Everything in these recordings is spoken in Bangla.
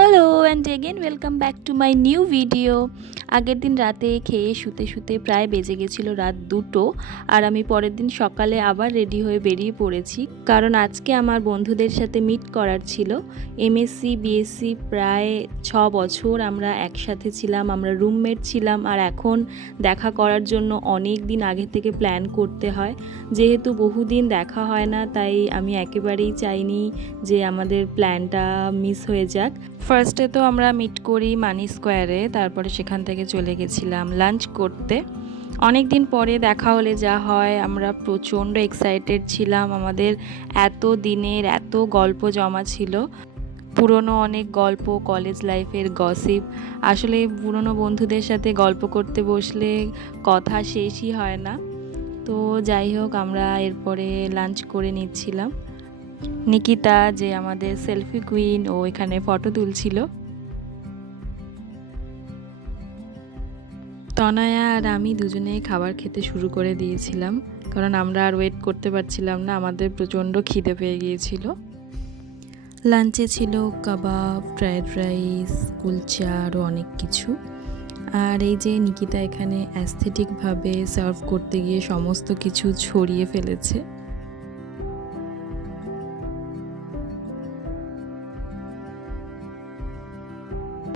Hello and again welcome back to my new video. আগের দিন রাতে খেয়ে শুতে শুতে প্রায় বেজে গেছিলো রাত 2টো, আর আমি পরের দিন সকালে আবার রেডি হয়ে বেরিয়ে পড়েছি, কারণ আজকে আমার বন্ধুদের সাথে মিট করার ছিল। এমএসসি বিএসসি প্রায় 6 বছর আমরা একসাথে ছিলাম, আমরা রুমমেট ছিলাম, আর এখন দেখা করার জন্য অনেক দিন আগে থেকে প্ল্যান করতে হয়। যেহেতু বহুদিন দেখা হয় না, তাই আমি একেবারেই চাইনি যে আমাদের প্ল্যানটা মিস হয়ে যাক। ফার্স্টে তো আমরা মিট করি মানি স্কোয়ারে, তারপরে সেখান থেকে চলে গেছিলাম লাঞ্চ করতে। অনেক দিন পরে দেখা হলে যা হয়, আমরা প্রচণ্ড এক্সাইটেড ছিলাম। আমাদের এত দিনের এত গল্প জমা ছিল, পুরনো অনেক গল্প, কলেজ লাইফের গসিপ। আসলে পুরনো বন্ধুদের সাথে গল্প করতে বসলে কথা শেষই হয় না। তো যাই হোক, আমরা এরপরে লাঞ্চ করে নিচ্ছিলাম। নিকিতা, যে আমাদের সেলফি কুইন, ও এখানে ফটো তুলছিল। তনয়া আর আমি দুজনেই খাবার খেতে শুরু করে দিয়েছিলাম, কারণ আমরা আর ওয়েট করতে পারছিলাম না, আমাদের প্রচণ্ড খিদে পেয়ে গিয়েছিল। লাঞ্চে ছিল কাবাব, ফ্রায়েড রাইস, কুলচা আরও অনেক কিছু। আর এই যে নিকিতা এখানে অ্যাস্থেটিকভাবে সার্ভ করতে গিয়ে সমস্ত কিছু ছড়িয়ে ফেলেছে।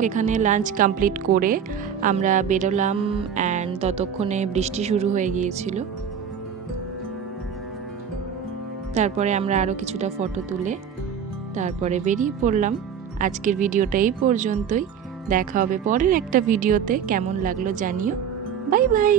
এখানে লাঞ্চ কমপ্লিট করে আমরা বেরোলাম, অ্যান্ড ততক্ষণে বৃষ্টি শুরু হয়ে গিয়েছিল। তারপরে আমরা আরও কিছুটা ফটো তুলে তারপরে বেরিয়ে পড়লাম। আজকের ভিডিওটা এই পর্যন্তই। দেখা হবে পরের একটা ভিডিওতে। কেমন লাগলো জানিও। Bye bye.